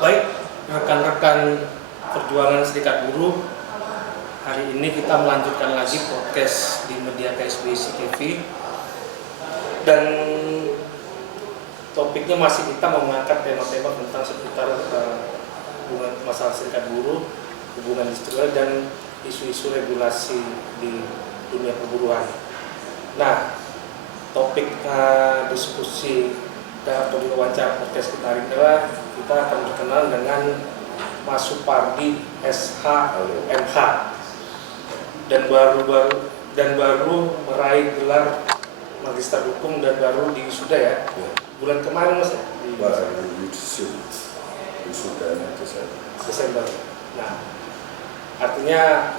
Baik, rekan-rekan perjuangan Serikat Buruh, hari ini kita melanjutkan lagi podcast di media KSBC TV dan topiknya masih kita mengangkat tema-tema tentang seputar hubungan masalah Serikat Buruh, hubungan industrial dan isu-isu regulasi di dunia perburuan. Nah, topik diskusi atau diwawancara podcast kita hari ini adalah kita akan berkenalan dengan Mas Supardi SH.MH dan baru meraih gelar Magister Hukum dan baru di wisuda ya. Bulan kemarin Mas ya? Baru wisudanya Desember. Nah, artinya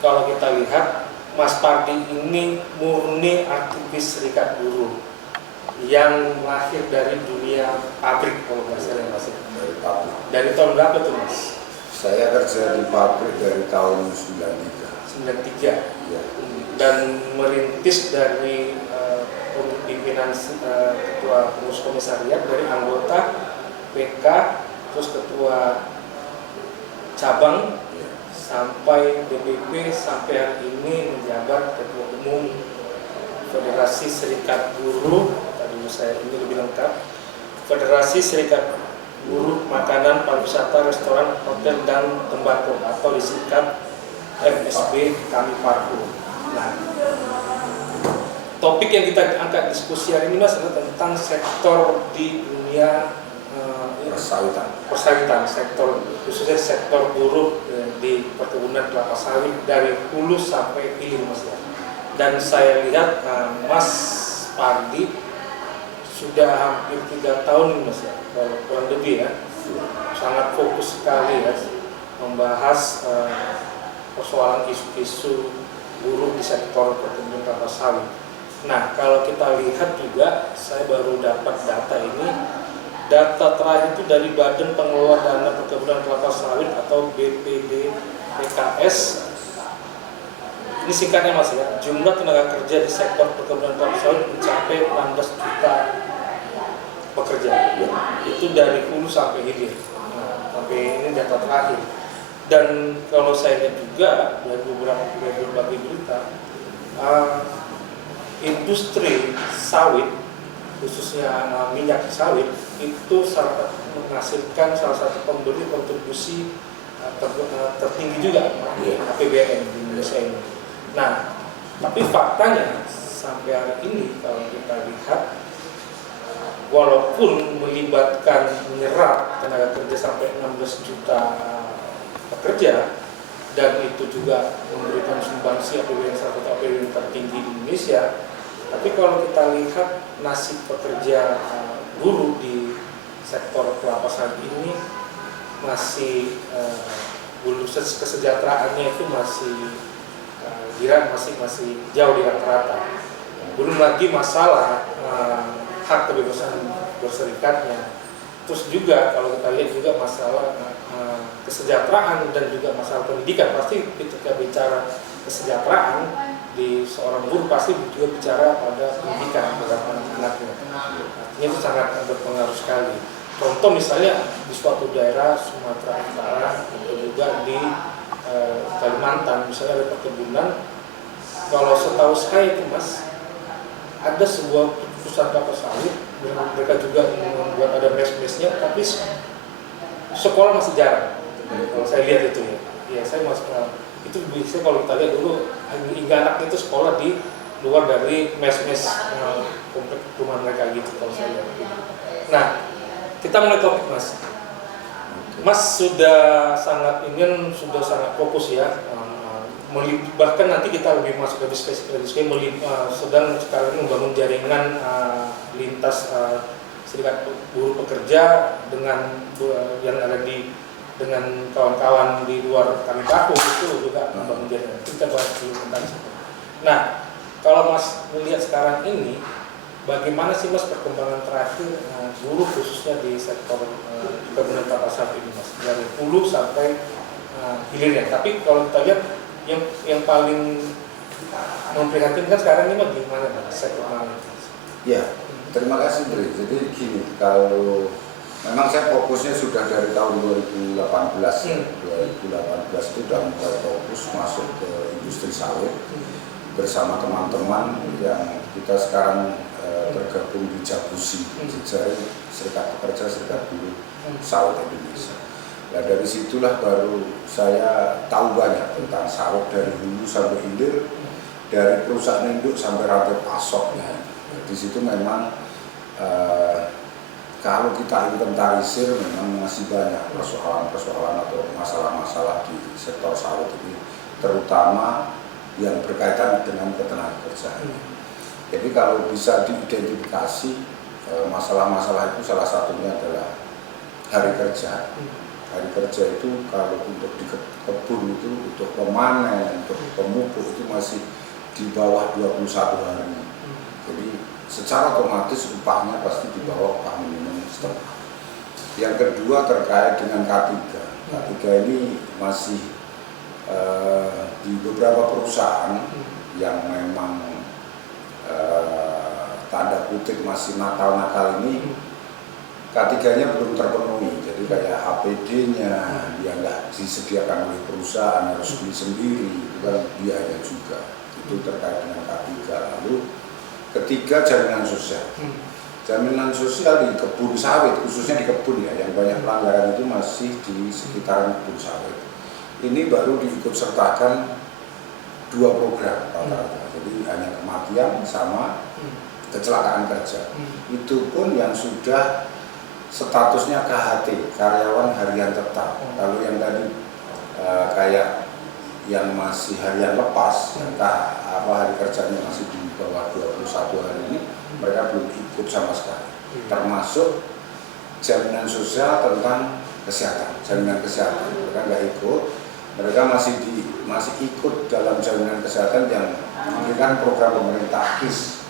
kalau kita lihat Mas Pardi ini murni aktivis Serikat Buruh yang lahir dari dunia pabrik kalau nggak salah Mas. Dari pabrik. Dari tahun berapa tuh Mas? Saya kerja di pabrik dari tahun 93. 93. Ya. Dan merintis dari pimpinan ketua pengurus komisariat dari anggota PK terus ketua cabang sampai DPP sampai hari ini menjabat ketua umum Federasi Serikat Buruh. Tadi saya ini lebih lengkap. Federasi Serikat Buruh Makanan, Pariwisata, Restoran, Hotel dan Tembakau atau disingkat FSB Kami Parku. Nah, topik yang kita angkat diskusi hari ini Mas adalah tentang sektor di dunia persawitan, sektor khususnya sektor buruh di perkebunan kelapa sawit dari hulu sampai hilir Mas ya. Dan saya lihat Mas Pardi sudah hampir 3 tahun Mas ya, kurang lebih ya, sangat fokus sekali ya membahas persoalan isu-isu buruh di sektor perkebunan kelapa sawit. Nah, kalau kita lihat juga, saya baru dapat data ini. Data terakhir itu dari Badan Pengelola Dana Perkebunan Kelapa Sawit atau BPDPKS. Ini singkatnya Mas ya. Jumlah tenaga kerja di sektor perkebunan kelapa sawit mencapai 16 juta pekerja. Itu dari hulu sampai hilir. Nah, sampai ini data terakhir. Dan kalau saya lihat juga dari berbagai berita, industri sawit khususnya minyak sawit itu menghasilkan salah satu pemberi kontribusi tertinggi juga APBN di Indonesia ini. Nah, tapi faktanya sampai hari ini kalau kita lihat, walaupun melibatkan menyerap tenaga kerja sampai 16 juta pekerja dan itu juga memberikan sumbangsi APBN salah satu APBN tertinggi di Indonesia, tapi kalau kita lihat nasib pekerja buruh di sektor kelapa sawit ini masih kesejahteraannya itu masih masih jauh di rata-rata. Belum lagi masalah hak kebebasan berserikatnya. Terus juga kalau kita lihat juga masalah kesejahteraan dan juga masalah pendidikan. Pasti ketika bicara kesejahteraan di seorang buruh pasti juga bicara pada pendidikan pada anak-anaknya. Artinya itu sangat berpengaruh sekali. Contoh misalnya di suatu daerah Sumatera Utara atau juga di Kalimantan misalnya ada perkebunan. Kalau setahu saya itu Mas, ada sebuah perusahaan kelapa sawit, mereka juga membuat ada mes-mesnya, tapi sekolah masih jarang. Kalau saya lihat itu ya saya masih itu bisa kalau kita lihat dulu hingga anak itu sekolah di luar dari mes-mes komplek rumah mereka gitu kalau saya lihat. Nah, kita mulai topik Mas. Mas sudah sangat fokus ya. Bahkan nanti kita lebih masuk lebih spesifik sedang sekarang ini membangun jaringan lintas serikat buruh pekerja dengan yang ada dengan kawan-kawan di luar Kami Parku itu juga membangun jaringan. Kita bahas dulu tentang itu. Nah, kalau Mas melihat sekarang ini, bagaimana sih Mas perkembangan terakhir buruh khususnya di sektor perkebunan kelapa sawit ini Mas, dari hulu sampai hilirnya. Tapi kalau kita lihat yang paling memprihatinkan sekarang ini bagaimana sektor mana? Ya, terima kasih Bri. Jadi gini, kalau Memang saya fokusnya sudah dari tahun 2018 ya. 2018 itu sudah mulai fokus masuk ke industri sawit bersama teman-teman yang kita sekarang tergabung di Jabusi, jejaring Serikat Pekerja Serikat Buruh Sawit Indonesia. Nah dari situlah baru saya tahu banyak tentang sawit dari hulu sampai hilir, dari perusahaan induk sampai rantai pasoknya. Di situ memang kalau kita inventarisir memang masih banyak persoalan-persoalan atau masalah-masalah di sektor sawit ini, terutama yang berkaitan dengan ketenagakerjaan. Jadi kalau bisa diidentifikasi masalah-masalah itu salah satunya adalah hari kerja. Hari kerja itu kalau untuk di kebun itu, untuk pemanen, untuk pemupuk itu masih di bawah 21 hari. Jadi secara otomatis upahnya pasti di bawah upah minimum setempat. Yang kedua terkait dengan K3. K3 ini masih di beberapa perusahaan yang memang tanda kutip masih nakal-nakal ini, K3-nya belum terpenuhi. Jadi kayak APD-nya yang nggak disediakan oleh perusahaan, harus beli sendiri, itu kan biaya juga. Itu terkait dengan K3. Lalu ketiga, jaminan sosial. Jaminan sosial di kebun sawit, khususnya di kebun ya, yang banyak pelanggaran itu masih di sekitaran kebun sawit. Ini baru diikut sertakan 2 program rata-rata. Jadi hanya kematian sama kecelakaan kerja. Itu pun yang sudah statusnya KHT, karyawan harian tetap. Kalau yang tadi kayak yang masih harian lepas, hari kerjanya masih di bawah 21 hari ini, mereka belum ikut sama sekali. Termasuk jaminan sosial tentang kesehatan, jaminan kesehatan mereka nggak ikut. Mereka masih ikut dalam jaminan kesehatan yang diberikan program pemerintah KIS,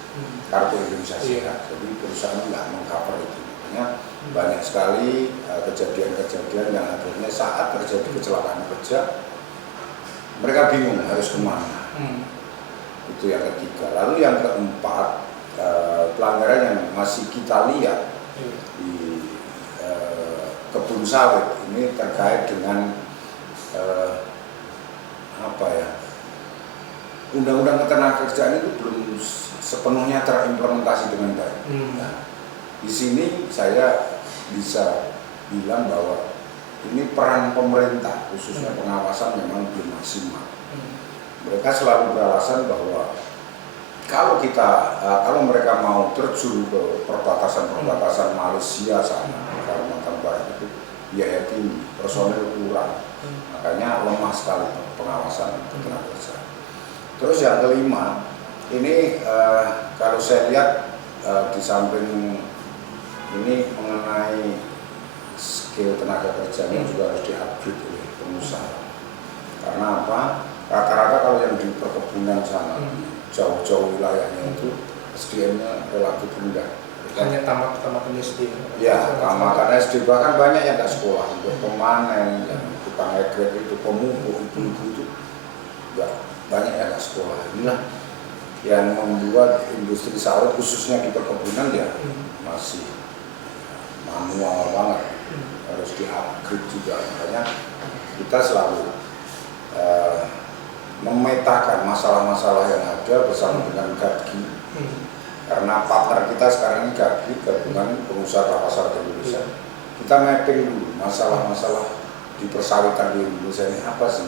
Kartu Indonesia Sehat. Jadi perusahaan nggak mengcover itu. Makanya banyak sekali kejadian-kejadian yang akhirnya saat terjadi kecelakaan kerja, mereka bingung harus kemana. Itu yang ketiga. Lalu yang keempat, pelanggaran yang masih kita lihat di kebun sawit ini terkait dengan Undang-Undang Ketenagakerjaan itu belum sepenuhnya terimplementasi dengan baik. Nah, di sini saya bisa bilang bahwa ini peran pemerintah, khususnya pengawasan memang belum maksimal. Mereka selalu beralasan bahwa kalau mereka mau terjun ke perbatasan Malaysia sana, Kalimantan Barat itu biaya tinggi, personel kurang, makanya lemah sekali pengawasan ketenagakerjaan. Terus yang kelima, ini kalau saya lihat di samping ini mengenai skill tenaga kerjanya juga harus di-upgrade oleh pengusaha. Karena apa? Rata-rata kalau yang di perkebunan sana, jauh-jauh wilayahnya itu SDM-nya relatif rendah. Hanya tamat SD. Ya, tamatan SD, bahkan banyak yang nggak sekolah, untuk pemanen, yang tukang egrek itu, pemupuk itu nggak banyak yang nggak sekolah. Inilah yang membuat industri sawit khususnya di perkebunan ya masih manual banget, harus di-upgrade juga. Makanya kita selalu memetakan masalah-masalah yang ada bersama dengan GAPGI. Karena partner kita sekarang ini GAPGI, Gabungan Pengusaha Kelapa Sawit Indonesia. Kita mapping dulu masalah-masalah di persawitan di Indonesia ini apa sih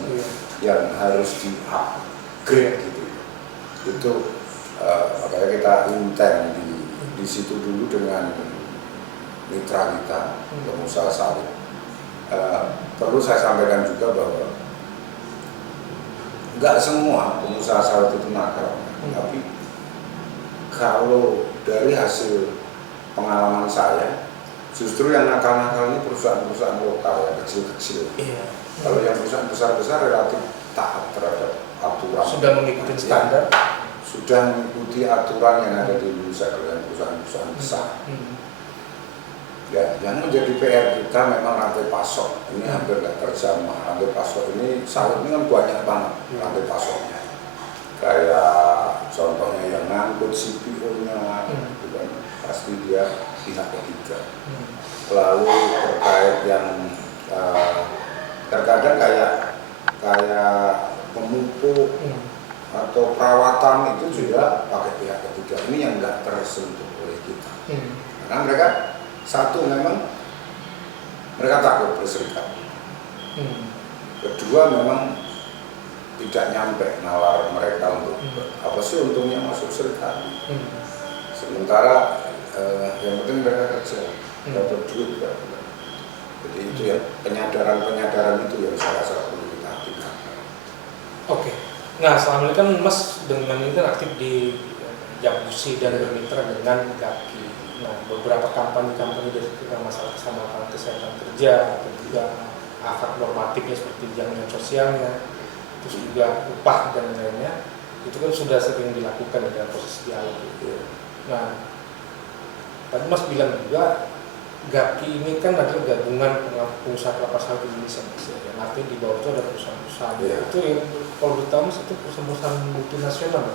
yang harus di-upgrade gitu. Itu makanya kita intent di situ dulu dengan mitra kita, pengusaha sawit. Perlu saya sampaikan juga bahwa nggak semua pengusaha sawit itu nakal, tapi kalau dari hasil pengalaman saya, justru yang nakal-nakal ini perusahaan-perusahaan lokal yang kecil-kecil. Kalau yang perusahaan besar-besar relatif taat terhadap aturan. Sudah mengikuti standar. Sudah mengikuti aturan yang ada di Indonesia dengan perusahaan-perusahaan besar. Ya, yang menjadi PR kita memang rantai pasok. Ini hampir nggak terjamah. Rantai pasok ini sawit ini kan banyak banget rantai pasoknya. Kayak contohnya yang ngangkut CPO-nya, itu kan pasti dia pihak ketiga. lalu terkait yang terkadang kayak pemupuk atau perawatan itu juga pakai pihak ketiga. Ini yang nggak tersentuh oleh kita. Karena mereka satu memang mereka takut berserikat. Kedua memang tidak nyampe nalar mereka untuk apa sih untungnya masuk serikat. Sementara yang penting mereka kerja, dapat duit. Jadi itu ya penyadaran itu yang saya rasa perlu kita tingkatkan. Oke. Nah, selama ini kan Mas dengan ini kan aktif di Jakbusi dan bermitra dengan GAPKI. Nah, beberapa kampanye dari masalah keselamatan kesehatan kerja atau juga hak normatifnya seperti jaminan sosialnya, terus juga upah dan lainnya, itu kan sudah sering dilakukan dalam proses dialog. Nah, tadi Mas bilang juga GAPKI ini kan adalah gabungan pengusaha kelapa sawit Indonesia, yang artinya di bawah itu ada perusahaan-perusahaan. Itu yang kalau ditambah itu perusahaan multinasional.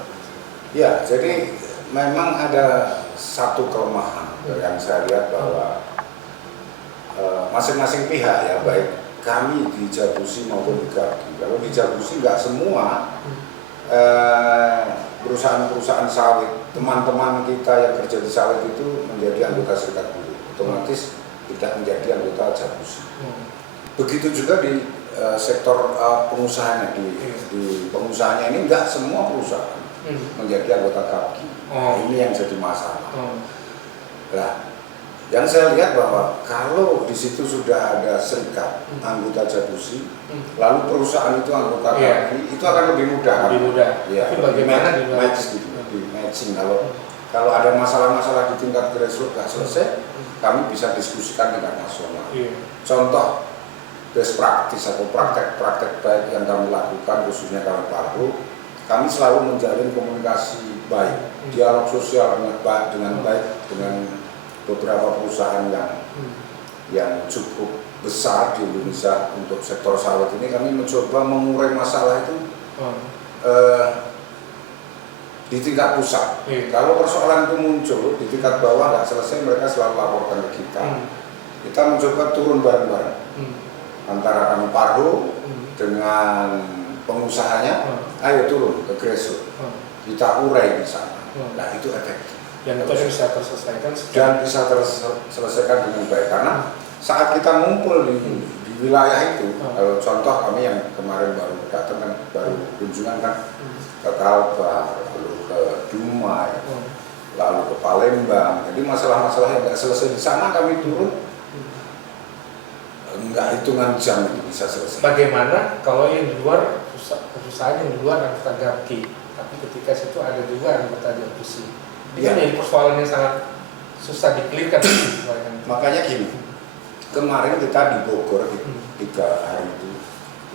Ya, jadi memang ada satu kelemahan yang saya lihat bahwa masing-masing pihak ya, baik kami di Jakbusi maupun di GAPKI. Kalau di Jakbusi nggak semua perusahaan-perusahaan sawit, teman-teman kita yang kerja di sawit itu menjadi anggota serikat buruh, otomatis tidak menjadi anggota Jakbusi. Begitu juga di sektor pengusahanya, di pengusahanya ini nggak semua perusahaan menjadi anggota GAPKI. Ini yang jadi masalah. Nah, yang saya lihat bahwa kalau di situ sudah ada serikat anggota Jakbusi, lalu perusahaan itu anggota GAPKI, itu akan lebih mudah. Lebih mudah. Ya, tapi bagaimana di matching. Kalau ada masalah-masalah di tingkat grassroots nggak selesai, kami bisa diskusikan tingkat nasional. Contoh best practice atau praktek-praktek baik yang kami lakukan, khususnya kami Parbo, kami selalu menjalin komunikasi baik, dialog sosial dengan baik dengan beberapa perusahaan yang cukup besar di Indonesia untuk sektor sawit ini. Kami mencoba mengurai masalah itu di tingkat pusat. Kalau persoalan itu muncul di tingkat bawah nggak selesai, mereka selalu laporkan ke kita. Kita mencoba turun bareng-bareng antara kami Parbo dengan pengusahanya, ayo turun ke grassroots, kita urai di sana. Nah, itu efektif. Dan itu bisa terselesaikan dan bisa terselesaikan dengan baik, karena saat kita ngumpul di wilayah itu, kalau contoh kami yang kemarin baru datang kan, baru kunjungan kan ke Kalbar, lalu ke Dumai, lalu ke Palembang. Jadi masalah-masalah yang nggak selesai di sana kami turun, nggak hitungan jam itu bisa selesai. Bagaimana kalau yang di luar perusahaan yang di luar anggota GAPKI, tapi ketika situ ada juga anggota Jakbusi? Ini kan jadi persoalan yang sangat susah dikelirkan. Makanya gini, kemarin kita di Bogor 3 hari itu,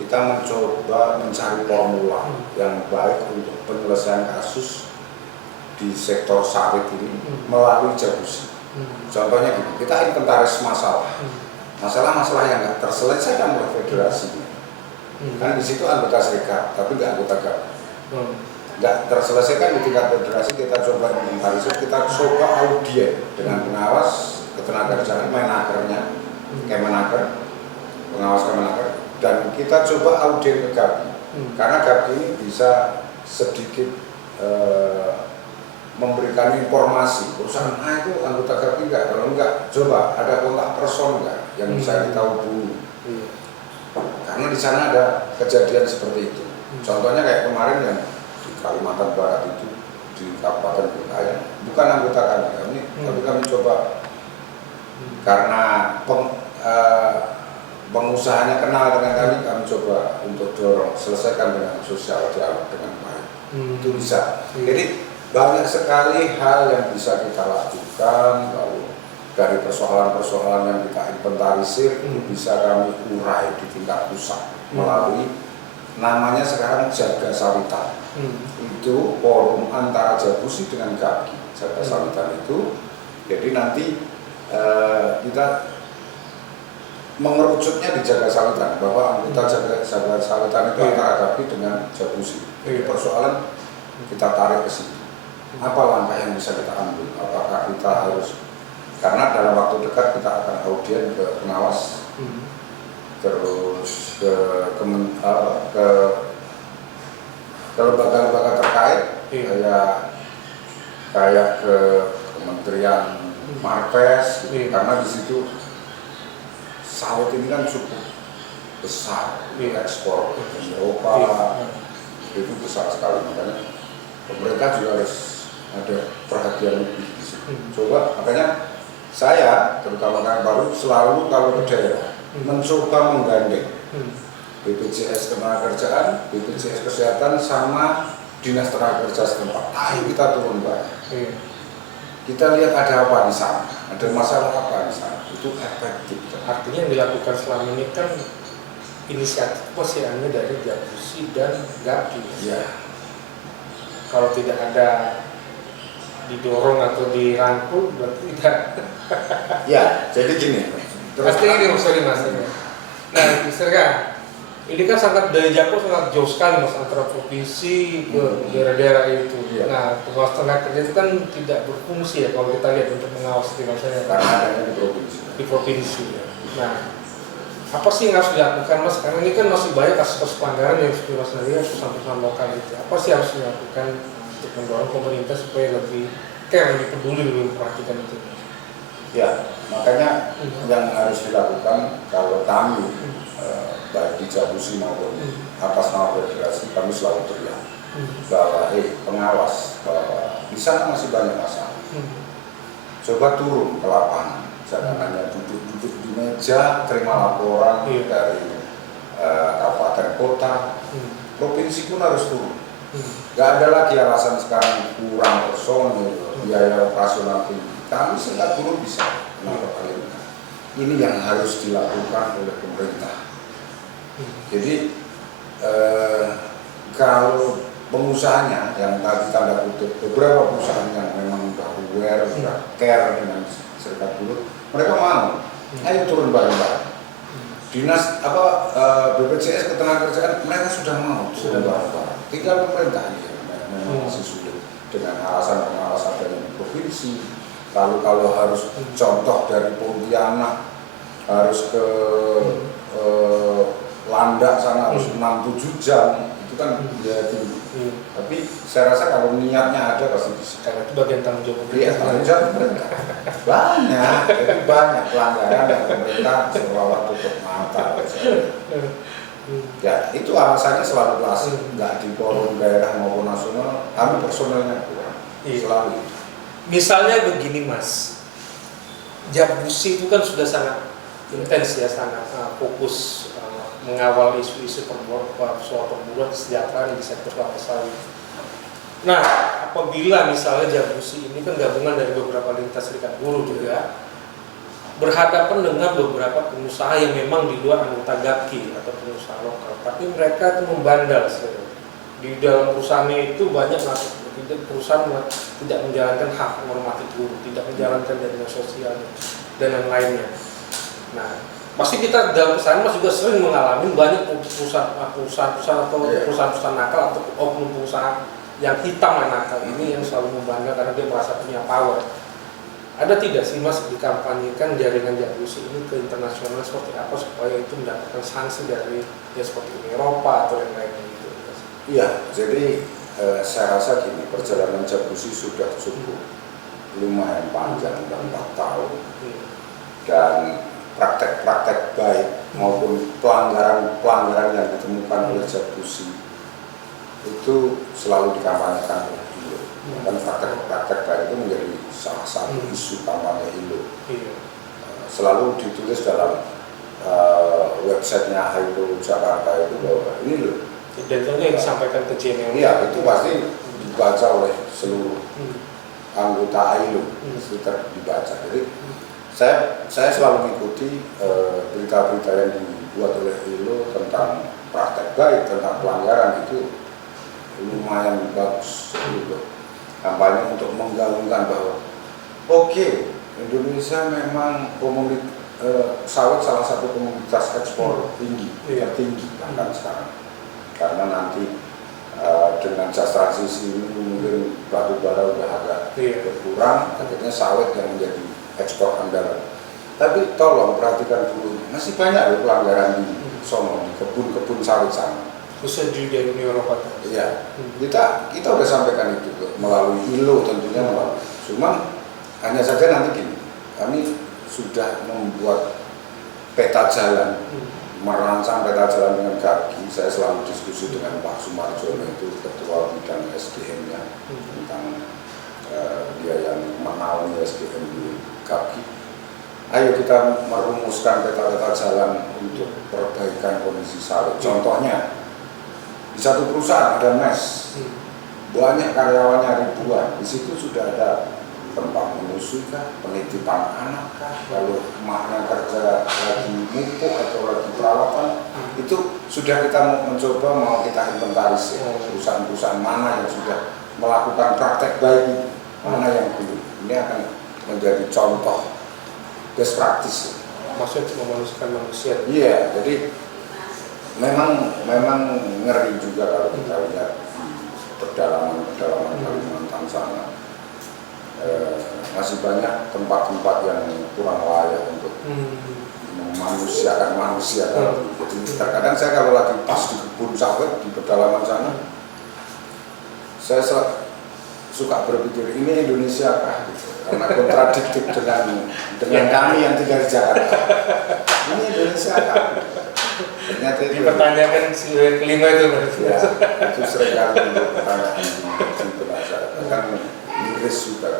kita mencoba mencari formula yang baik untuk penyelesaian kasus di sektor sawit ini melalui Jakbusi. Contohnya gini, kita inventaris masalah-masalah yang nggak terselesaikan oleh federasi. Kan di situ anggota serikat, tapi nggak anggota GAPKI. Nggak terselesaikan di tingkat federasi, kita coba inventarisir, kita coba audien dengan pengawas ketenagakerjaan, menakernya, Kemenaker, pengawas Kemenaker, dan kita coba audien ke GAPKI. Karena GAPKI ini bisa sedikit memberikan informasi, perusahaan A itu anggota GAPKI enggak, kalau enggak, coba ada kontak person enggak yang bisa kita hubungi. Karena di sana ada kejadian seperti itu. Contohnya kayak kemarin yang di Kalimantan Barat itu, di Kabupaten Bengkayang, bukan anggota kami, tapi kami coba karena pengusahanya kenal dengan kami coba untuk dorong, selesaikan dengan sosial dialog dengan baik. Itu bisa. Jadi banyak sekali hal yang bisa kita lakukan, lalu dari persoalan-persoalan yang kita inventarisir itu bisa kami urai di tingkat pusat melalui namanya sekarang Jaga Sawitan. Itu forum antara Jakbusi dengan GAPKI. Jaga Sawitan itu, jadi nanti kita mengerucutnya di Jaga Sawitan, bahwa anggota Jaga Sawitan itu antara GAPKI dengan Jakbusi. Jadi persoalan kita tarik ke situ. Apa langkah yang bisa kita ambil? Apakah kita harus karena dalam waktu dekat kita akan audien ke pengawas, terus ke lembaga-lembaga terkait, kayak ke Kementerian Marves, karena di situ sawit ini kan cukup besar, ekspor ke Eropa itu besar sekali, makanya pemerintah juga harus ada perhatian lebih di situ. Coba makanya saya terutama yang baru selalu kalau ke daerah mencoba menggandeng BPJS Ketenagakerjaan, BPJS Kesehatan sama Dinas Tenaga Kerja setempat. Ayo kita turun Pak. Kita lihat ada apa di sana, ada masalah apa di sana. Itu efektif. Artinya yang dilakukan selama ini kan inisiatif posisinya dari Jabusi dan Gaki. Ya. Kalau tidak ada didorong atau dirangkul berarti tidak. Ya, jadi gini. Pasti ini sorry mas. Nah, misalkan ini kan sangat dari Jakarta sangat jauh sekali mas antara provinsi ke daerah-daerah itu. Ya. Nah, pengawas tenaga kerja itu kan tidak berfungsi ya kalau kita lihat untuk mengawasi misalnya karena adanya di provinsi. Di provinsi. Nah, apa sih yang harus dilakukan mas? Karena ini kan masih banyak kasus-kasus pelanggaran yang seperti mas Nadia perusahaan-perusahaan lokal itu. Apa sih harus dilakukan untuk mendorong pemerintah supaya lebih care, lebih peduli, lebih memperhatikan itu? Ya, makanya yang harus dilakukan kalau kami baik di Jabusi maupun atas nama federasi kami selalu teriak bahwa pengawas bahwa di sana masih banyak masalah. Coba turun ke lapangan, jangan hanya duduk-duduk di meja terima laporan dari kabupaten kota, provinsi pun harus turun. Gak ada lagi alasan sekarang kurang personil, biaya operasional tinggi. Kami sehingga dulu bisa. Ini yang harus dilakukan oleh pemerintah. Jadi kalau pengusahanya yang tadi tanda kutip beberapa perusahaan yang memang sudah aware, sudah care dengan serikat buruh, mereka mau. Ayo turun bareng-bareng. Dinas BPJS Ketenagakerjaan mereka sudah mau turun bareng-bareng. Tinggal pemerintah ini memang masih sulit dengan alasan pengawasan dari provinsi. Lalu kalau harus contoh dari Pontianak harus ke Landak sana harus 6-7 jam, itu kan biaya tinggi. Tapi saya rasa kalau niatnya ada pasti bisa. Karena itu bagian tanggung jawab pemerintah. Iya, tanggung jawab pemerintah. Banyak, jadi banyak pelanggaran yang pemerintah seolah tutup mata. Ya, itu alasannya selalu klasik, nggak di forum daerah maupun nasional, kami personelnya kurang, selalu. Misalnya begini mas, Jabusi itu kan sudah sangat intens ya, sangat fokus mengawal isu-isu soal perburuan kesejahteraan di sektor kelapa sawit. Nah, apabila misalnya Jabusi ini kan gabungan dari beberapa lintas serikat buruh juga berhadapan dengan beberapa pengusaha yang memang di luar anggota GAPKI atau pengusaha lokal, tapi mereka itu membandel di dalam perusahaannya itu banyak perusahaan tidak menjalankan hak normatif buruh, tidak menjalankan jaminan sosial dan lain-lainnya. Nah, pasti kita dalam perusahaan mas juga sering mengalami banyak perusahaan atau perusahaan nakal atau oknum perusahaan yang hitam dan nakal ini yang selalu membangga karena dia merasa punya power. Ada tidak sih mas dikampanyekan jaringan Jabusi ini ke internasional seperti apa supaya itu mendapatkan sanksi dari ya seperti Uni Eropa atau yang lainnya gitu? Iya, jadi saya rasa gini, perjalanan Jabusi sudah cukup lumayan panjang, 4 tahun, dan praktek-praktek baik maupun pelanggaran yang ditemukan oleh Jabusi itu selalu dikampanyekan oleh ILO. Dan praktek-praktek baik itu menjadi salah satu isu kampanye ILO. Selalu ditulis dalam websitenya ILO Jakarta itu bahwa ini loh. Dan itu yang disampaikan ke JNL. Iya, itu pasti dibaca oleh seluruh anggota ILO, sekitar dibaca. Jadi saya selalu mengikuti berita-berita yang dibuat oleh ILO tentang praktek baik, tentang pelanggaran itu lumayan bagus. Kampanye untuk menggaungkan bahwa Indonesia memang sawit salah satu komoditas ekspor tertinggi bahkan sekarang. Karena nanti dengan just transisi ini mungkin batu bara udah agak berkurang, akhirnya sawit yang menjadi ekspor anggaran. Tapi tolong perhatikan dulu, masih banyak loh pelanggaran di sono, di kebun-kebun sawit sana. Khususnya di Uni Eropa. Iya, kita udah sampaikan itu melalui ILO tentunya melalui. Cuman hanya saja nanti gini, kami sudah membuat peta jalan, merancang peta jalan dengan GAPKI. Saya selalu diskusi dengan Pak Sumarjono, itu ketua bidang SDM-nya, tentang dia yang menaungi SDM di GAPKI. Ayo kita merumuskan peta-peta jalan untuk perbaikan kondisi sawit. Contohnya, di satu perusahaan ada mes, banyak karyawannya ribuan. Di situ sudah ada tempat menyusui kah, penitipan anak kah, lalu emaknya kerja lagi mupuk atau lagi perawatan. Itu sudah kita mau kita inventaris ya, perusahaan-perusahaan mana yang sudah melakukan praktek baik ini, mana yang belum. Ini akan menjadi contoh best practice. Maksudnya memanusiakan manusia. Iya, jadi memang ngeri juga kalau kita lihat pedalaman Kalimantan sana. Masih banyak tempat-tempat yang kurang layak untuk memanusiakan manusia. Jadi terkadang saya kalau lagi pas di kebun sawit di pedalaman sana, saya suka berpikir ini Indonesia kah? Gitu. Karena kontradiktif dengan kami yang tinggal di Jakarta. Ini Indonesia kah? Ternyata itu dipertanyakan si kelima itu. Ya, itu seringkali untuk pertanyaan di bahasa. Kan Inggris juga.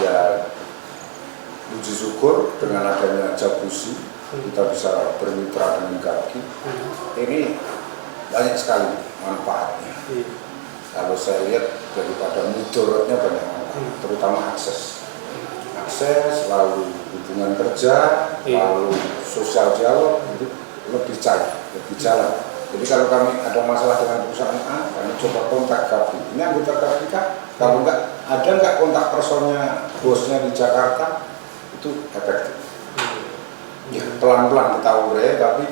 Ya, puji syukur dengan adanya Jabusi kita bisa bermitra dengan GAPKI. Ini banyak sekali manfaatnya. Kalau saya lihat daripada mudaratnya banyak manfaat, terutama akses, lalu hubungan kerja, lalu sosial dialog itu lebih cair, lebih jalan. Jadi kalau kami ada masalah dengan perusahaan A, kami coba kontak GAPKI. Ini anggota GAPKI kah? Kalau enggak, ada enggak kontak personnya, bosnya di Jakarta? Itu efektif. Ya, pelan-pelan kita urai, tapi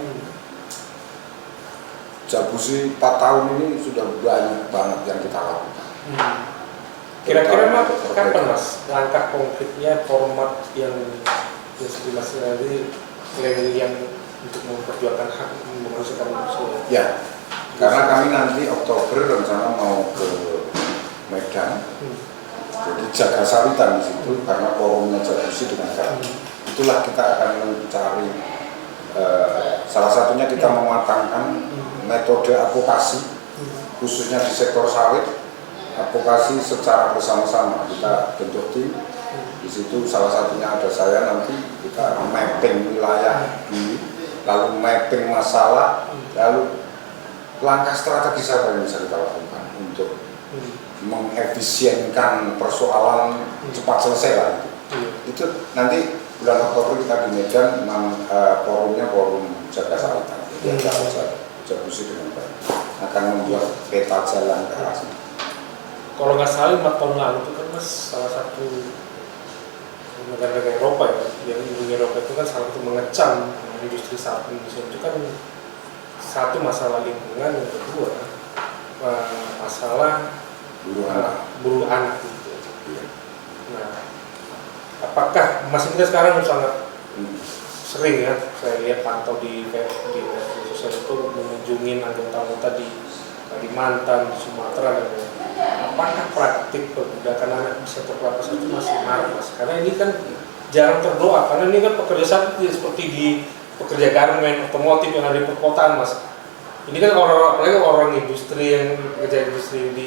Jabusi 4 tahun ini sudah banyak banget yang kita lakukan. Kira-kira kapan Mas langkah konkretnya, format yang seperti Mas tadi yang untuk memperjuangkan hak memanusiakan manusia? Ya, karena kami nanti Oktober rencana mau ke Medan, jadi jaga sawitan di situ karena forumnya Jabusi dengan kami. Itulah kita akan mencari salah satunya kita mematangkan metode advokasi khususnya di sektor sawit, advokasi secara bersama-sama. Kita bentuk tim di situ, salah satunya ada saya, nanti kita mapping wilayah ini, lalu mapping masalah, lalu langkah strategis apa yang bisa kita lakukan untuk mengefisienkan persoalan cepat selesai lah itu nanti bulan Oktober kita di Medan, forumnya forum jaga sawitan. Jadi Jabusi dengan baik akan membuat peta jalan ke arah sana. Kalau nggak salah 5 tahun lalu itu kan Mas salah satu negara-negara Eropa ya, yang di Uni Eropa itu kan salah satu mengecam industri sawit Indonesia itu kan satu masalah lingkungan, yang kedua masalah buruh anak gitu. Nah, apakah Mas ini sekarang sangat sering ya saya lihat pantau di sosial itu mengunjungi anggota-anggota di Kalimantan, di Sumatera dan apakah praktik perbudakan anak di sektor kelapa sawit itu masih marak Mas? Karena ini kan jarang terdoa, karena ini kan pekerja sawit seperti di pekerja garmen, otomotif yang ada di perkotaan Mas. Ini kan apalagi orang industri yang bekerja industri di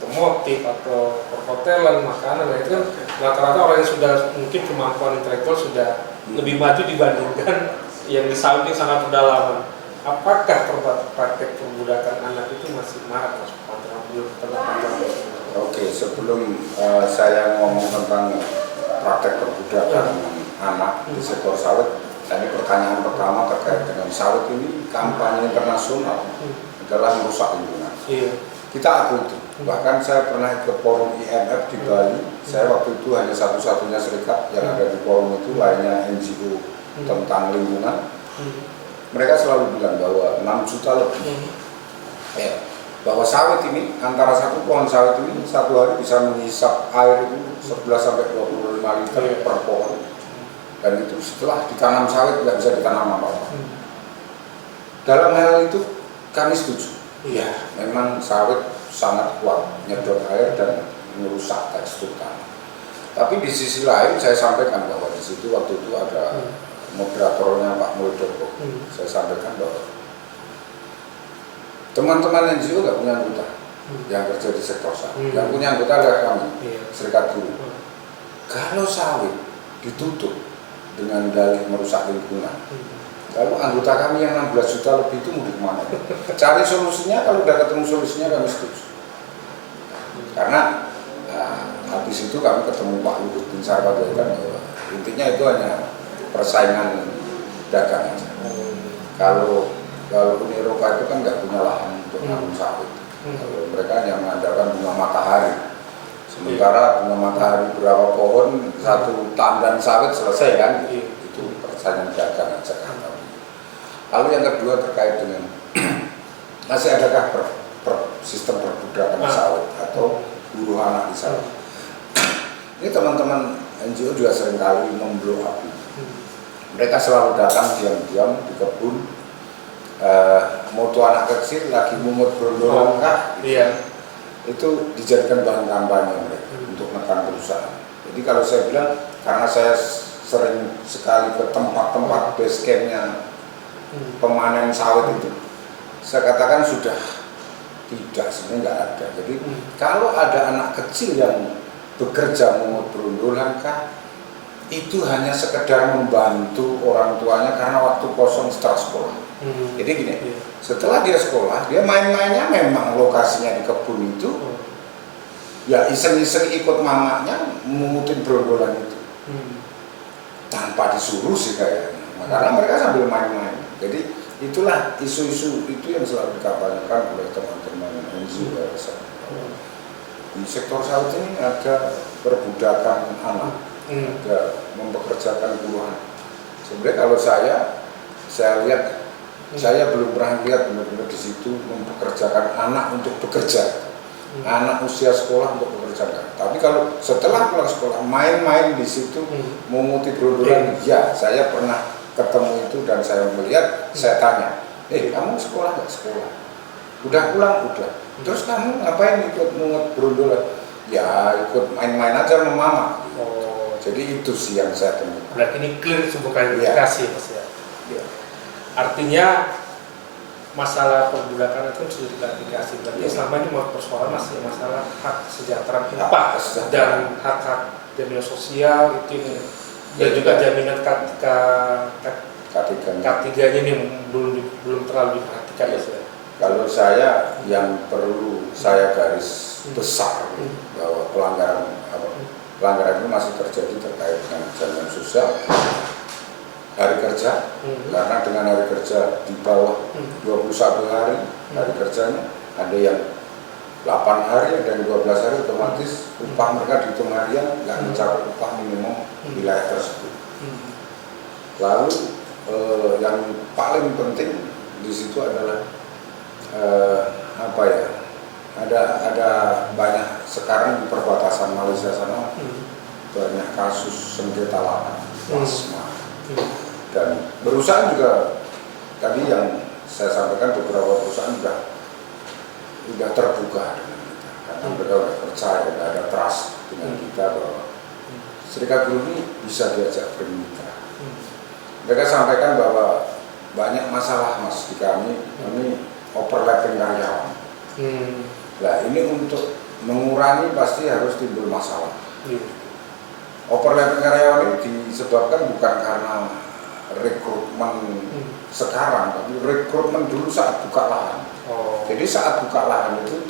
otomotif atau perhotelan, makanan, nah itu kan rata-rata orang yang sudah mungkin kemampuan intelektual sudah lebih maju dibandingkan yang di sawit yang sangat pedalaman. Apakah praktek perbudakan anak itu masih marak Mas? Oke, sebelum saya ngomong tentang praktek perbudakan anak di sektor sawit, tadi pertanyaan pertama terkait dengan sawit ini, kampanye internasional adalah merusak lingkungan. Kita akui itu. Bahkan saya pernah ke forum IMF di Bali. Saya waktu itu hanya satu-satunya serikat yang ada di forum itu, lainnya NGO tentang lingkungan. Mereka selalu bilang bahwa 6 juta lebih bahwa sawit ini, antara satu pohon sawit ini satu hari bisa menghisap air itu 11 sampai 25 liter per pohon. Dan itu setelah ditanam sawit nggak bisa ditanam apa-apa. Dalam hal itu kami setuju. Iya. Memang sawit sangat kuat nyedot air dan merusak tekstur tanah. Tapi di sisi lain saya sampaikan bahwa di situ waktu itu ada moderatornya Pak Muldoko. Saya sampaikan bahwa teman-teman NGO nggak punya anggota yang kerja di sektor sawit. Yang punya anggota adalah kami, Serikat Buruh. Kalau sawit ditutup dengan dalih merusak lingkungan, lalu anggota kami yang 16 juta lebih itu mau kemana? Cari solusinya, kalau udah ketemu solusinya kami setuju. Karena habis itu kami ketemu Pak Luhut bin Sarpanjaitan, intinya itu hanya persaingan dagang aja. Kalau Uni Eropa itu kan nggak punya lahan untuk menanam sawit. Kalau mereka hanya mengandalkan bunga matahari. Sementara bunga matahari berapa pohon, satu tandan sawit selesai kan? Itu persaingan dagang aja kan. Lalu yang kedua terkait dengan masih adakah sistem perbudakan sawit atau buruh anak di sawit? Ini teman-teman NGO juga seringkali memblow up. Mereka selalu datang diam-diam di kebun, moto anak kecil lagi mungut berondong kah? Iya. Itu dijadikan bahan kampanye mereka untuk menekan perusahaan. Jadi kalau saya bilang, karena saya sering sekali ke tempat-tempat base campnya pemanen sawit itu, saya katakan sudah tidak, sebenarnya nggak ada. Jadi kalau ada anak kecil yang bekerja mungut berundulan kah, itu hanya sekedar membantu orang tuanya karena waktu kosong setelah sekolah. Jadi gini, setelah dia sekolah, dia main-mainnya memang lokasinya di kebun itu, ya iseng-iseng ikut mamanya mengutin beronggolan itu, tanpa disuruh sih kayaknya, karena mereka sambil main-main. Jadi itulah isu-isu itu yang selalu dikampanyekan oleh teman-teman NGO. Di sektor sawit ini ada perbudakan anak, ada mempekerjakan puluhan. Sebenarnya kalau saya lihat, saya belum pernah lihat benar-benar di situ mempekerjakan anak untuk bekerja, anak usia sekolah untuk bekerja. Tapi kalau setelah pulang sekolah main-main di situ, memunguti berundulan, ya saya pernah ketemu itu dan saya melihat, saya tanya, kamu sekolah nggak? Sekolah. Udah pulang? Udah. Terus kamu ngapain ikut mungut berundulan? Ya ikut main-main aja sama mama. Jadi itu sih yang saya temukan. Berarti ini clear sebuah klarifikasi, Mas ya. Artinya masalah perbudakan itu sudah diklarifikasi. Berarti selama ini persoalan masih masalah hak sejahtera upah dan hak-hak jaminan sosial itu ini. Dan juga jaminan K3-nya ini belum terlalu diperhatikan ya. Kalau saya yang perlu saya garis besar bahwa pelanggaran itu masih terjadi terkait dengan jaminan sosial, hari kerja, karena dengan hari kerja di bawah 21 hari hari kerjanya, ada yang 8 hari, ada yang 12 hari, otomatis upah mereka dihitung harian nggak mencapai upah minimum wilayah tersebut. Lalu yang paling penting di situ adalah ada banyak sekarang di perbatasan Malaysia sana banyak kasus sengketa lahan, plasma, dan perusahaan juga tadi yang saya sampaikan beberapa perusahaan sudah terbuka dengan kita karena mereka sudah percaya, sudah ada trust dengan kita bahwa Serikat Buruh ini bisa diajak bermitra. Mereka sampaikan bahwa banyak masalah Mas di kami overlapping karyawan. Nah ini untuk mengurangi pasti harus timbul masalah. Overlapping karyawan ini disebabkan bukan karena rekrutmen sekarang, tapi rekrutmen dulu saat buka lahan. Jadi saat buka lahan itu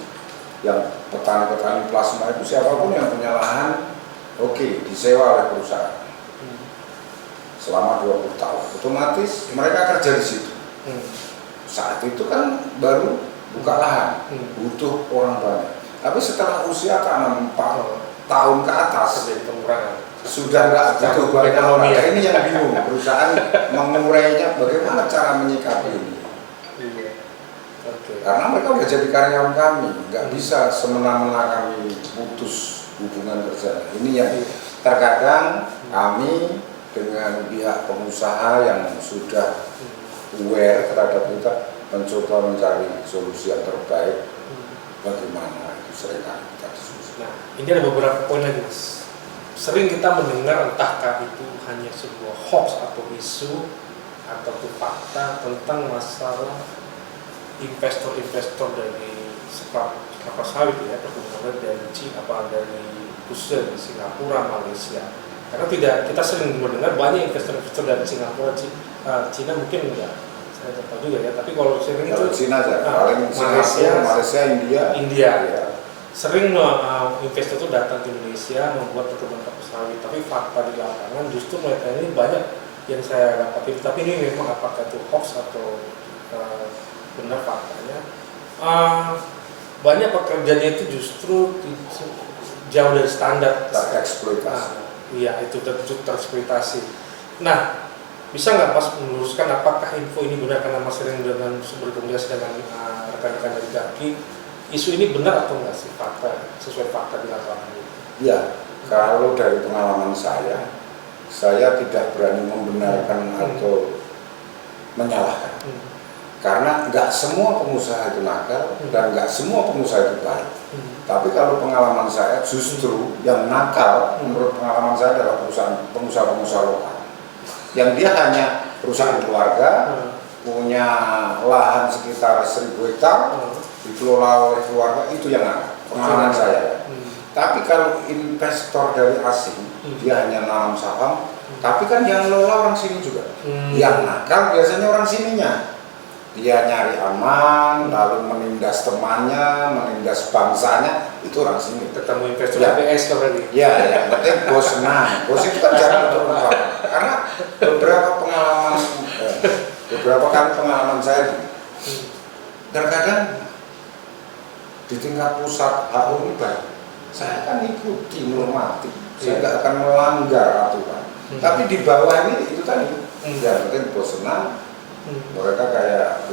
yang petani-petani plasma itu siapapun yang punya lahan, oke, disewa oleh perusahaan selama 20 tahun. Otomatis mereka kerja di situ. Saat itu kan baru buka lahan, butuh orang banyak. Tapi setelah usia tanam 4 tahun ke atas, sudah nggak butuh banyak orang. Ini yang bingung, perusahaan mengurainya, bagaimana cara menyikapi ini. Oke. Karena mereka udah jadi karyawan kami, nggak bisa semena-mena kami putus hubungan kerja. Ini yang terkadang kami dengan pihak pengusaha yang sudah aware terhadap kita mencoba mencari solusi yang terbaik bagaimana itu seringkali kita diskusi. Nah, ini ada beberapa poin lagi, Mas. Sering kita mendengar entahkah itu hanya sebuah hoax atau isu atau fakta tentang masalah investor-investor dari kelapa sawit ya, perkebunan dari Cina, dari khususnya di Singapura, Malaysia. Karena kita sering mendengar banyak investor-investor dari Singapura, Cina mungkin enggak, saya tidak tahu juga ya. Tapi kalau sering Kalau itu Cina aja, paling Malaysia, India. Ya. Sering investor itu datang ke Indonesia membuat perkebunan kelapa sawit, tapi fakta di lapangan justru mereka ini banyak yang saya dapati. Tapi ini memang apakah itu hoax atau benar faktanya? Banyak pekerjaannya itu justru jauh dari standar. Tereksploitasi. Iya, itu tereksploitasi. Nah, bisa nggak Mas meluruskan apakah info ini benar, karena Mas sering berkomunikasi dengan rekan-rekan dari Gaki, isu ini benar atau enggak sih, fakta sesuai fakta di lapangan? Ya, kalau dari pengalaman saya tidak berani membenarkan atau menyalahkan. Karena nggak semua pengusaha itu nakal dan nggak semua pengusaha itu baik. Tapi kalau pengalaman saya justru yang nakal menurut pengalaman saya adalah pengusaha-pengusaha lokal. Yang dia hanya perusahaan keluarga, punya lahan sekitar 1.000 hektar, dikelola oleh keluarga, itu yang nakal. Pengalaman saya. Tapi kalau investor dari asing, dia hanya nanam saham, tapi kan yang ngelola orang sini juga. Yang nakal biasanya orang sininya. Dia nyari aman, lalu menindas temannya, menindas bangsanya, itu orang sini. Ketemu investor Ya. PS tadi. Ya, yang penting bos menang. Bos itu kan jarang terungkap. Karena beberapa kali pengalaman saya, terkadang di tingkat pusat HO ini baik. Saya akan ikuti normatif, saya nggak akan melanggar aturan. Tapi di bawah ini itu tadi, yang penting bos senang. Mereka kayak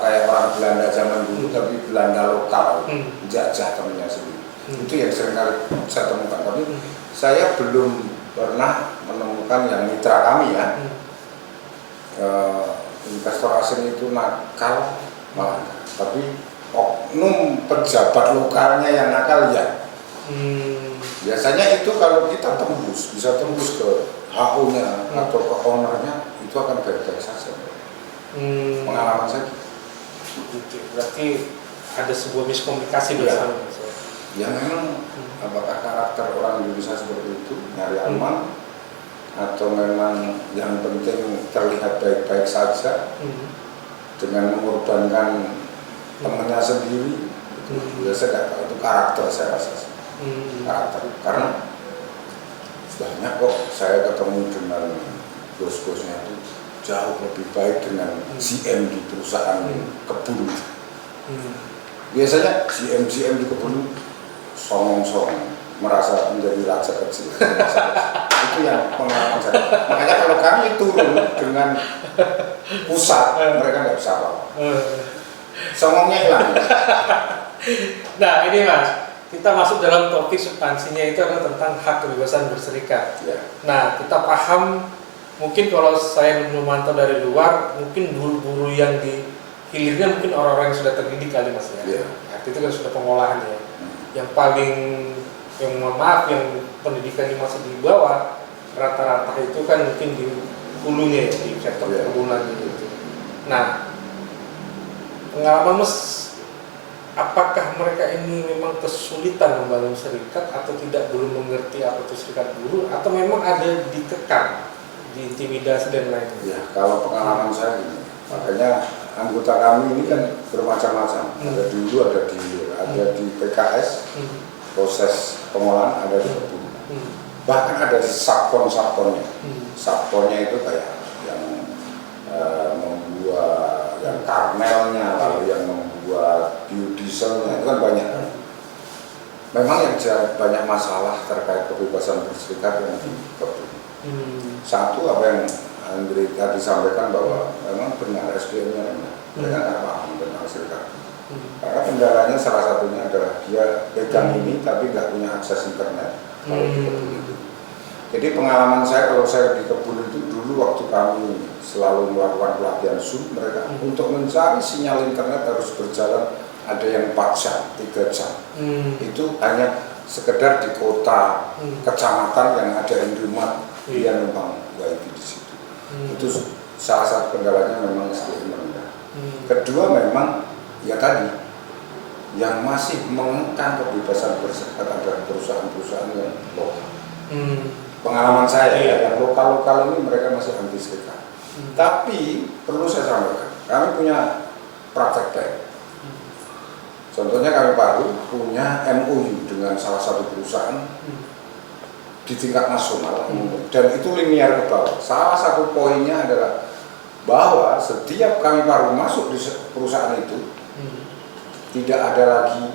kayak orang Belanda zaman dulu, tapi Belanda lokal, jajah temennya sendiri. Itu yang seringkali saya temukan. Tapi saya belum pernah menemukan yang mitra kami ya, investor asing itu nakal malah. Tapi oknum pejabat lokalnya yang nakal ya. Biasanya itu kalau kita bisa tembus ke HO-nya atau ke owner-nya, itu akan baik-baik saja. Pengalaman saya. Berarti ada sebuah miskomunikasi bersama. Ya memang apakah karakter orang Indonesia seperti itu, nyari aman, atau memang yang penting terlihat baik-baik saja dengan mengorbankan temannya sendiri. Saya nggak tahu, itu karakter saya rasa. Karakter, karena banyak kok saya ketemu dengan bos-bosnya itu jauh lebih baik dengan GM di perusahaan kebun. Biasanya GM di kebun songong-songong, merasa menjadi raja kecil. Itu yang pengalaman saya. Makanya kalau kami turun dengan pusat, mereka nggak bisa apa-apa. Songongnya hilang. Nah ini Mas, kita masuk dalam topik substansinya, itu adalah tentang hak kebebasan berserikat. Ya. Nah kita paham, mungkin kalau saya memantau dari luar, mungkin buruh-buruh yang di hilirnya mungkin orang-orang yang sudah terdidik kali Mas ya. Ya. Artinya itu kan sudah pengolahan ya. Yang mohon maaf, yang pendidikannya masih di bawah, rata-rata itu kan mungkin di hulunya ya, di sektor perkebunan gitu. Nah, pengalaman Mas, apakah mereka ini memang kesulitan membangun serikat atau tidak, belum mengerti apa itu serikat buruh, atau memang ada dikekang, diintimidasi dan lain-lain? Ya, kalau pengalaman saya ini, makanya anggota kami ini kan bermacam-macam. Ada dulu, ada di hilir, ada di PKS, proses pengolahan, ada di kebun. Bahkan ada di sabkon-sabkonnya. Sabkonnya itu kayak yang membuat yang karmelnya, lalu yang membuat biodieselnya, itu kan banyak. Memang yang banyak masalah terkait kebebasan berserikat yang di kebun. Satu, apa yang Andre tadi sampaikan bahwa memang benar SDM-nya rendah. Mereka nggak paham tentang serikat. Karena kendalanya salah satunya adalah dia pegang ini tapi nggak punya akses internet kalau di kebun itu. Jadi pengalaman saya kalau saya di kebun itu dulu waktu kami selalu melakukan pelatihan Zoom, mereka untuk mencari sinyal internet harus berjalan, ada yang 4 jam, 3 jam. Itu hanya sekedar di kota, kecamatan yang ada Indomaret, dia numpang WiFi di situ. Itu salah satu kendalanya memang SDM rendah. Kedua memang ya tadi yang masih mengekang kebebasan berserikat adalah perusahaan-perusahaan yang lokal. Pengalaman saya yang lokal-lokal ini mereka masih anti serikat. Tapi perlu saya sampaikan, kami punya praktek baik. Contohnya kami baru punya MOU dengan salah satu perusahaan di tingkat nasional dan itu linear ke bawah. Salah satu poinnya adalah bahwa setiap kami baru masuk di perusahaan itu tidak ada lagi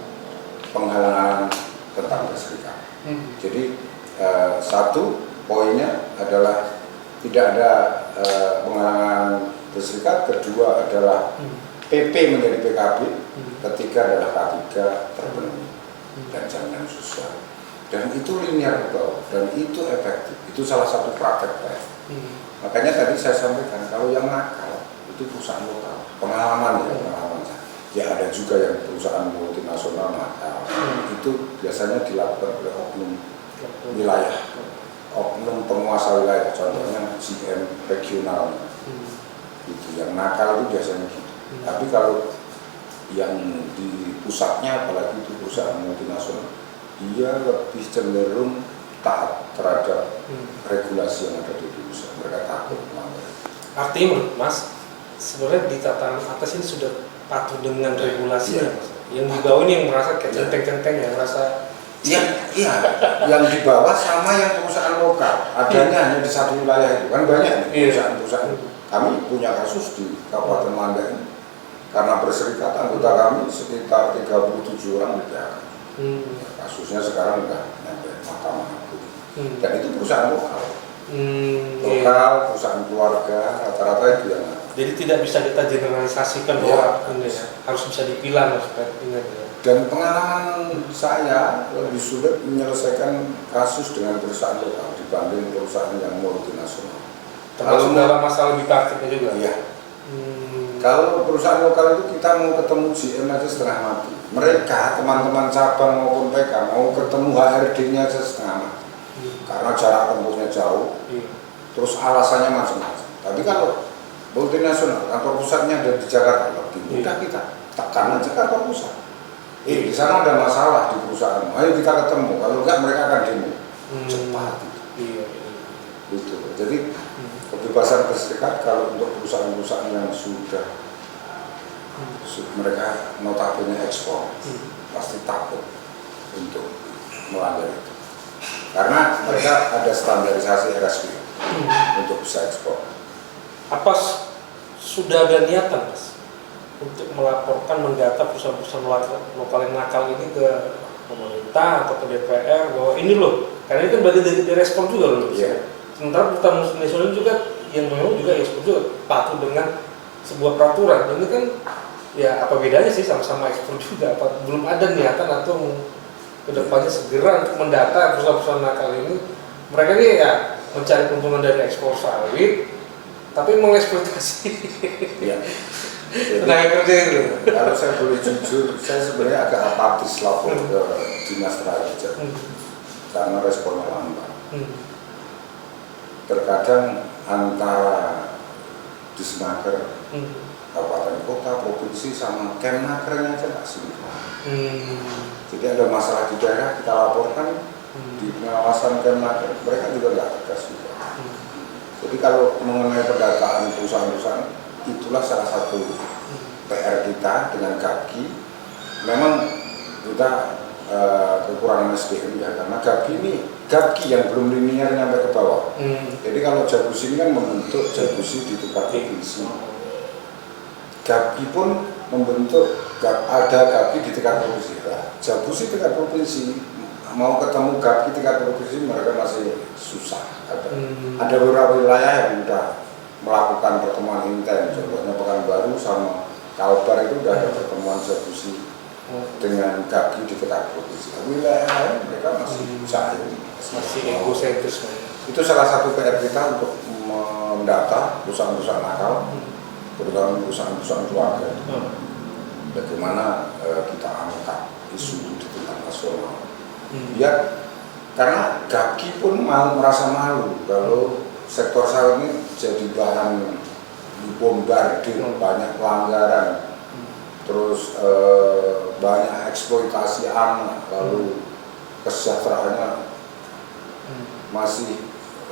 penghalangan tentang berserikat. Jadi satu poinnya adalah tidak ada penghalangan berserikat. Kedua adalah PP menjadi PKB. Ketiga adalah K3 terpenuhi dan jaminan sosial. Dan itu linear ke bawah dan itu efektif. Itu salah satu praktek baik. Makanya tadi saya sampaikan kalau yang nakal itu perusahaan lokal. Pengalaman saya. Ya ada juga yang perusahaan multinasional nakal. Itu biasanya dilakukan oleh oknum wilayah, oknum penguasa wilayah, contohnya GM regional. Itu yang nakal itu biasanya gitu. Tapi kalau yang di pusatnya, apalagi itu perusahaan multinasional, dia lebih cenderung taat terhadap regulasi yang ada di Indonesia. Mereka takut melanggar. Artinya menurut Mas, sebenarnya di tatanan atas ini sudah patuh dengan regulasinya, Mas. Yang di bawah ini yang merasa kayak centeng-centeng, yang merasa Iya, yang di bawah sama yang perusahaan lokal, adanya hanya di satu wilayah itu, kan banyak perusahaan-perusahaan. Kami punya kasus di Kabupaten Manda ini, karena berserikat anggota kami sekitar 37 orang di PHK. Kasusnya sekarang sudah sampai Mahkamah Agung. Dan itu perusahaan lokal. Lokal, perusahaan keluarga, rata-rata itu yang jadi tidak bisa kita generalisasikan bahwa ini harus bisa dipilah, maksudnya. Dan pengalaman saya lebih sulit menyelesaikan kasus dengan perusahaan lokal dibanding perusahaan yang multinasional. Termasuk dalam masalah lebih praktiknya juga? Iya. Kalau perusahaan lokal itu kita mau ketemu GM aja setengah mati. Mereka, teman-teman cabang maupun PK, mau ketemu HRD-nya aja setengah mati. Karena jarak tempuhnya jauh, terus alasannya macam-macam. Tapi kalau multinasional, kantor pusatnya ada di Jakarta, lebih mudah kita tekan aja kantor pusat. Di sana ada masalah di perusahaan, ayo kita ketemu. Kalau enggak mereka akan demo. Cepat itu. Gitu. Jadi kebebasan berserikat kalau untuk perusahaan-perusahaan yang sudah mereka notabene ekspor pasti takut untuk melanggar itu. Karena mereka ada standarisasi RSP untuk bisa ekspor. Apa sudah ada niatan, Mas, untuk melaporkan mendata perusahaan-perusahaan lokal yang nakal ini ke pemerintah atau ke DPR bahwa ini loh, karena itu kan berarti dari ekspor juga loh. Sementara perusahaan multinasional juga yang memang juga ekspor juga patuh dengan sebuah peraturan. Ini kan ya apa bedanya sih, sama-sama ekspor juga. Belum ada niatan atau kedepannya segera untuk mendata perusahaan-perusahaan nakal ini. Mereka ini ya mencari keuntungan dari ekspor sawit, tapi mengeksploitasi. Tenaga kerja itu. Kalau saya boleh jujur, saya sebenarnya agak apatis lapor ke dinas tenaga kerja karena responnya lambat. Terkadang antara Disnaker, kabupaten kota, provinsi sama Kemnakernya aja nggak sinkron. Jadi ada masalah di daerah kita laporkan di pengawasan Kemnaker, mereka juga nggak tegas juga. Jadi kalau mengenai pendataan perusahaan-perusahaan, itulah salah satu PR kita dengan GAPKI. Memang kita kekurangan SDM ya, karena GAPKI yang belum linear sampai ke bawah. Jadi kalau Jabusi ini kan membentuk Jabusi di tingkat provinsi. GAPKI pun membentuk ada GAPKI di tingkat provinsi. Jabusi tingkat provinsi mau ketemu GAPKI tingkat provinsi mereka masih susah. Ada beberapa wilayah yang sudah melakukan pertemuan intens. Contohnya Pekanbaru sama Kalbar itu udah ada pertemuan diskusi dengan GAPI di tingkat provinsi. Wilayah lain mereka masih cair, masih egosentris. Itu salah satu PR kita untuk mendata perusahaan-perusahaan nakal, terutama perusahaan-perusahaan keluarga. Bagaimana kita angkat isu itu di tingkat nasional. Ya, karena GAPI pun merasa malu kalau sektor sawit ini jadi bahan dibombardir, banyak pelanggaran, terus banyak eksploitasi anak, lalu kesejahteraannya masih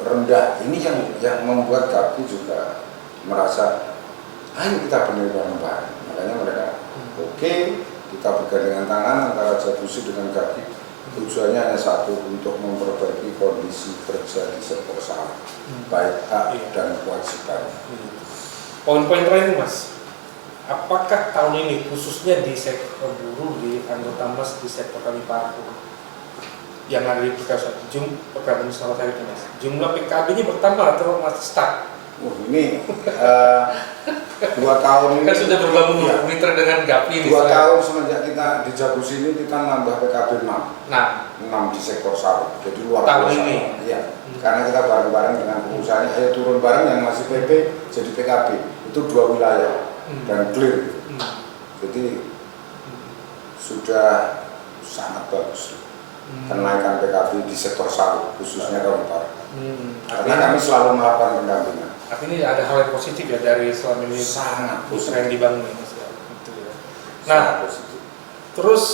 rendah. Ini yang membuat GAPI juga merasa ayo kita benar bareng-bareng. Makanya mereka oke, kita bergandengan tangan antara Jabusi dengan GAPI. Tujuannya hanya satu, untuk memperbaiki kondisi kerja di sektor sawit, baik hak dan kewajiban. Poin-poin terakhir Mas, apakah tahun ini khususnya di sektor buruh, di anggota Mas di sektor kami Parku yang ada di perkabungan sawit Mas, jumlah PKB-nya bertambah atau masih stuck? Ini 2 tahun ini kan sudah bergabung mitra dengan GAPI 2 tahun semenjak kita di Jabusi ini kita nambah PKB 6 di sektor sawit, jadi luar biasa. Tahun ini? Iya, karena kita bareng-bareng dengan pengusahanya, ayo turun bareng, yang masih PP jadi PKB, itu 2 wilayah dan clear. Jadi sudah sangat bagus kenaikan PKB di sektor sawit, khususnya Kabupaten. Karena kami selalu melakukan pendampingan. Artinya ada hal yang positif ya dari selama ini Sangat positif. yang dibangun ini. Gitu ya. Nah, terus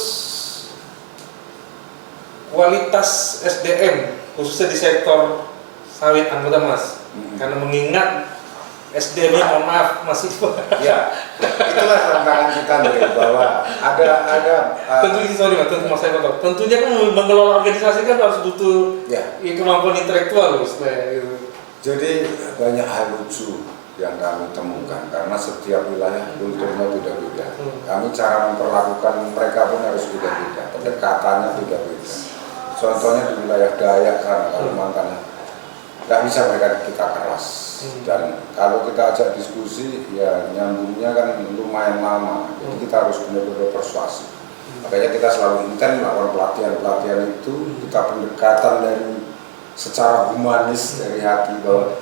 kualitas SDM khususnya di sektor sawit anggota Mas, karena mengingat SDM-nya mohon maaf masih ya, itulah tantangan kita nih, bahwa ada tentunya kan mengelola organisasi kan harus butuh kemampuan intelektual loh, gitu. Jadi banyak hal lucu yang kami temukan karena setiap wilayah kulturnya beda-beda. Kami cara memperlakukan mereka pun harus beda-beda, pendekatannya beda-beda. Contohnya di wilayah Dayak kan, Kalimantan, nggak bisa mereka kita keras. Dan kalau kita ajak diskusi, ya nyambungnya kan lumayan lama. Jadi kita harus benar-benar persuasif. Makanya kita selalu intens melakukan pelatihan itu, kita pendekatan dari secara humanis dari hati, bahwa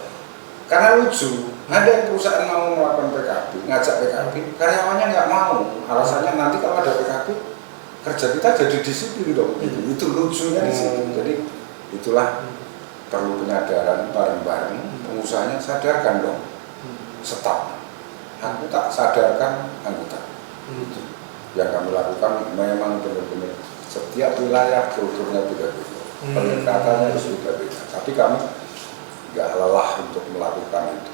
karena lucu, ada perusahaan mau melakukan PKB, ngajak PKB, karyawannya nggak mau, alasannya nanti kalau ada PKB kerja kita jadi disiplin dong. Itu lucunya di situ. Jadi itulah perlu penyadaran bareng-bareng, pengusahanya sadarkan dong, stop. Aku tak sadarkan anggota. Itu yang kami lakukan, memang benar-benar setiap wilayah kulturnya beda-beda. Pendekatannya harus beda-beda, tapi kami nggak lelah untuk melakukan itu,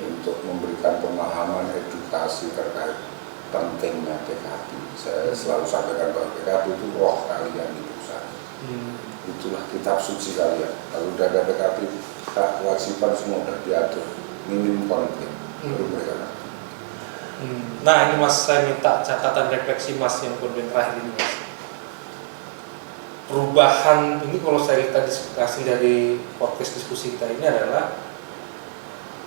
untuk memberikan pemahaman edukasi terkait pentingnya PKB. Saya selalu sampaikan bahwa PKB itu roh kalian di perusahaan. Itulah kitab suci kalian. Kalau udah ada PKB, kewajiban semua sudah diatur, minim konflik. Nah ini Mas, saya minta catatan refleksi Mas yang kemudian terakhir ini Mas. Perubahan ini kalau saya lihat diskusi dari podcast diskusi kita ini adalah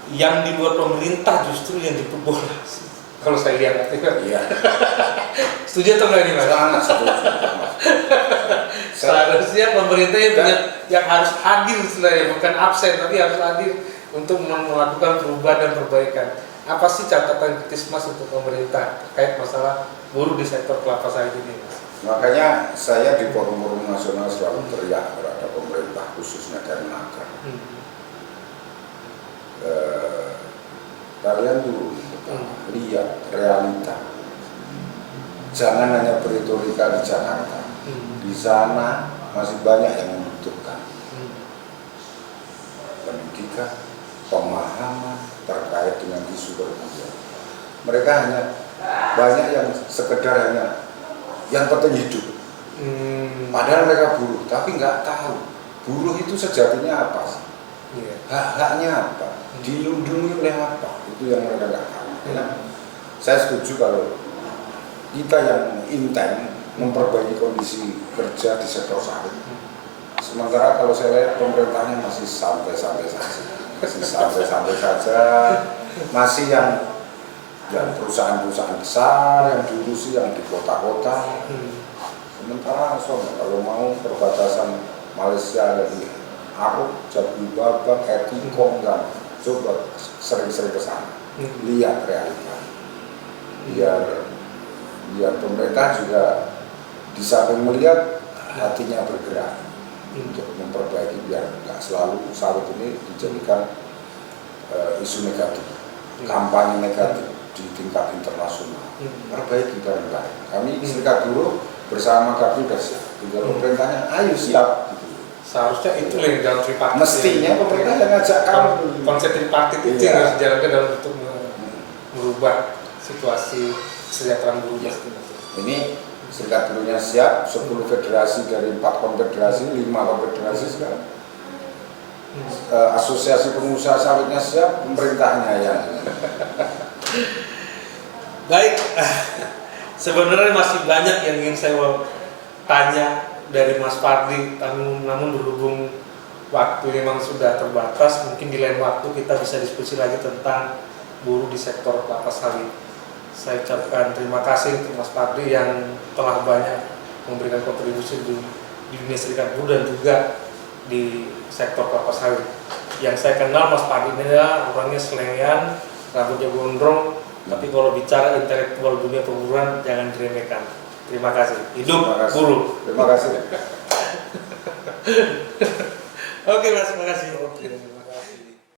yang di luar pemerintah justru yang diperbolehkan. Kalau saya lihat iya. Setuju atau enggak ini Mas? Sangat setuju. Seharusnya pemerintah yang harus hadir sebenarnya, bukan absen, tapi harus hadir untuk melakukan perubahan dan perbaikan. Apa sih catatan kritis Mas untuk pemerintah terkait masalah buruh di sektor kelapa sawit ini Mas? Makanya saya di forum-forum nasional selalu teriak terhadap pemerintah, khususnya Kemenaker. Kalian dulu lihat realita. Jangan hanya berretorika di Jakarta. Di sana masih banyak yang membutuhkan pendidikan, pemahaman terkait dengan isu berbeda. Mereka hanya banyak yang sekedar hanya yang penting hidup. Padahal mereka buruh, tapi nggak tahu buruh itu sejatinya apa sih? Hak-haknya apa? Dilindungi oleh apa? Itu yang mereka nggak tahu. Saya setuju kalau kita yang intens memperbaiki kondisi kerja di sektor sawit. Sementara kalau saya lihat pemerintahnya masih santai-santai saja. masih santai-santai saja, masih yang perusahaan-perusahaan besar yang diurusi yang di kota-kota. Sementara kalau mau perbatasan Malaysia dari Aruk, Jabudebak, Etikong kan, coba sering-sering ke sana, lihat realita. Biar pemerintah juga di samping melihat hatinya bergerak untuk memperbaiki, biar nggak selalu sawit ini dijadikan isu negatif, kampanye negatif di tingkat internasional. Perbaiki bareng-bareng. Kami Serikat Buruh bersama Gapi sudah siap. Tinggal pemerintahnya, ayo siap. Gitu. Seharusnya itu yang dalam tripartit. Mestinya pemerintah yang ngajak kami. Konsep tripartit itu yang harus dijalankan dalam untuk merubah situasi kesejahteraan buruh. Ini Serikat Buruhnya siap, 10 federasi dari 4 konfederasi, 5 konfederasi sekarang. Asosiasi pengusaha sawitnya siap, pemerintahnya yang baik. Sebenarnya masih banyak yang ingin saya tanya dari Mas Fardi, namun berhubung waktu memang sudah terbatas, mungkin di lain waktu kita bisa diskusi lagi tentang buruh di sektor kelapa sawit. Saya ucapkan terima kasih untuk Mas Fardi yang telah banyak memberikan kontribusi di dunia serikat buruh dan juga di sektor kelapa sawit. Yang saya kenal Mas Fardi ini adalah orangnya selengean, rambutnya gondrong, tapi kalau bicara intelektual dunia perburuan jangan diremehkan. Terima kasih. Hidup buruh. Terima kasih. Oke Mas, terima kasih.